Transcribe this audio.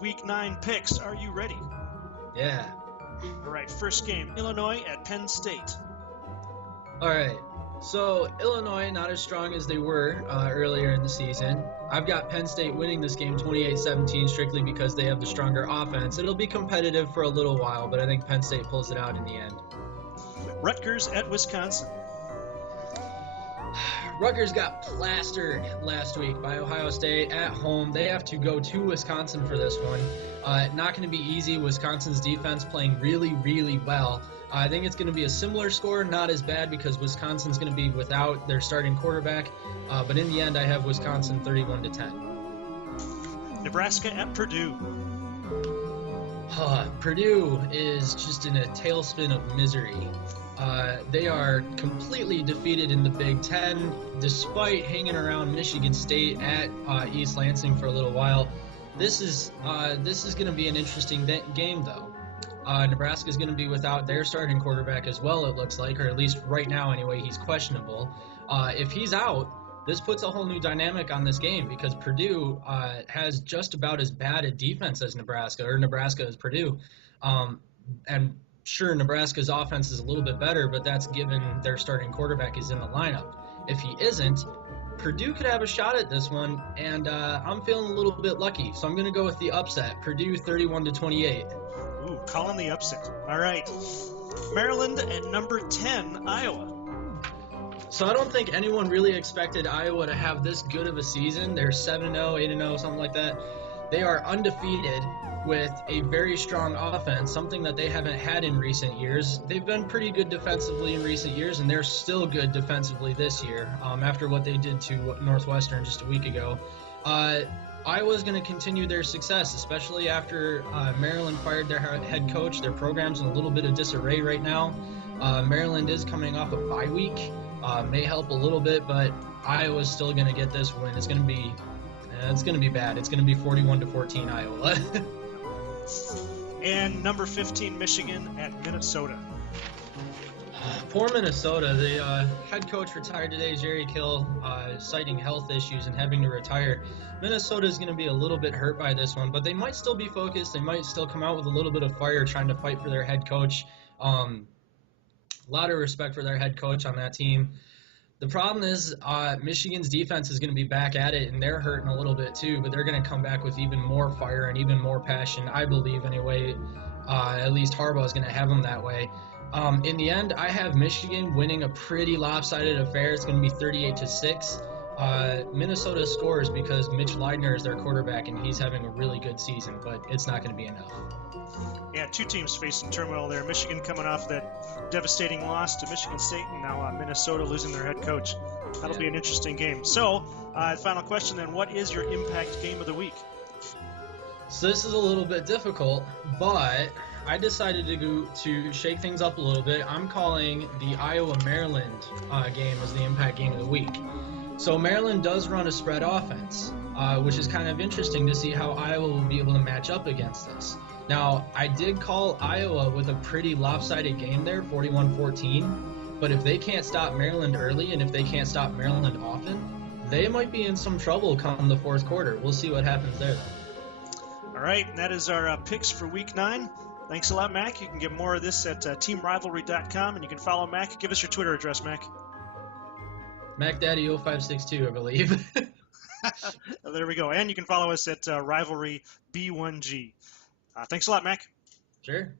Week 9 picks. Are you ready? Yeah. All right, first game, Illinois at Penn State. All right. So Illinois not as strong as they were earlier in the season. I've got Penn State winning this game 28-17 strictly because they have the stronger offense. It'll be competitive for a little while, but I think Penn State pulls it out in the end. Rutgers at Wisconsin. Rutgers got plastered last week by Ohio State at home. They have to go to Wisconsin for this one. Not going to be easy. Wisconsin's defense playing really, really well. I think it's going to be a similar score, not as bad because Wisconsin's going to be without their starting quarterback. But in the end, I have Wisconsin 31-10. Nebraska at Purdue. Purdue is just in a tailspin of misery. They are completely defeated in the Big Ten, despite hanging around Michigan State at East Lansing for a little while. This is going to be an interesting game, though. Nebraska is going to be without their starting quarterback as well, it looks like, or at least right now anyway, he's questionable. If he's out, this puts a whole new dynamic on this game because Purdue has just about as bad a defense as Nebraska, or Nebraska as Purdue. And sure, Nebraska's offense is a little bit better, but that's given their starting quarterback is in the lineup. If he isn't, Purdue could have a shot at this one, and I'm feeling a little bit lucky. So I'm going to go with the upset, Purdue 31-28. Ooh, calling the upset. All right. Maryland at number 10, Iowa. So I don't think anyone really expected Iowa to have this good of a season. They're 7-0, 8-0, something like that. They are undefeated with a very strong offense, something that they haven't had in recent years. They've been pretty good defensively in recent years, and they're still good defensively this year after what they did to Northwestern just a week ago. Iowa's going to continue their success, especially after Maryland fired their head coach. Their program's in a little bit of disarray right now. Maryland is coming off a bye week. May help a little bit, but Iowa's still going to get this win. It's going to be bad. It's going to be 41-14 Iowa. And number 15, Michigan at Minnesota. Poor Minnesota. The head coach retired today, Jerry Kill, citing health issues and having to retire. Minnesota is going to be a little bit hurt by this one, but they might still be focused. They might still come out with a little bit of fire trying to fight for their head coach. A lot of respect for their head coach on that team. The problem is Michigan's defense is going to be back at it, and they're hurting a little bit too, but they're going to come back with even more fire and even more passion, I believe anyway. At least Harbaugh is going to have them that way. In the end, I have Michigan winning a pretty lopsided affair. It's going to be 38-6. Minnesota scores because Mitch Leidner is their quarterback, and he's having a really good season, but it's not going to be enough. Yeah, two teams facing turmoil there. Michigan coming off that devastating loss to Michigan State, and now Minnesota losing their head coach. That'll be an interesting game. So, final question then, what is your impact game of the week? So this is a little bit difficult, but I decided to shake things up a little bit. I'm calling the Iowa-Maryland game as the impact game of the week. So Maryland does run a spread offense, which is kind of interesting to see how Iowa will be able to match up against this. Now, I did call Iowa with a pretty lopsided game there, 41-14, but if they can't stop Maryland early and if they can't stop Maryland often, they might be in some trouble come the fourth quarter. We'll see what happens there, though. All right, and that is our picks for Week 9. Thanks a lot, Mac. You can get more of this at TeamRivalry.com, and you can follow Mac. Give us your Twitter address, Mac. MacDaddy0562, I believe. There we go. And you can follow us at Rivalry B1G. Thanks a lot, Mac. Sure.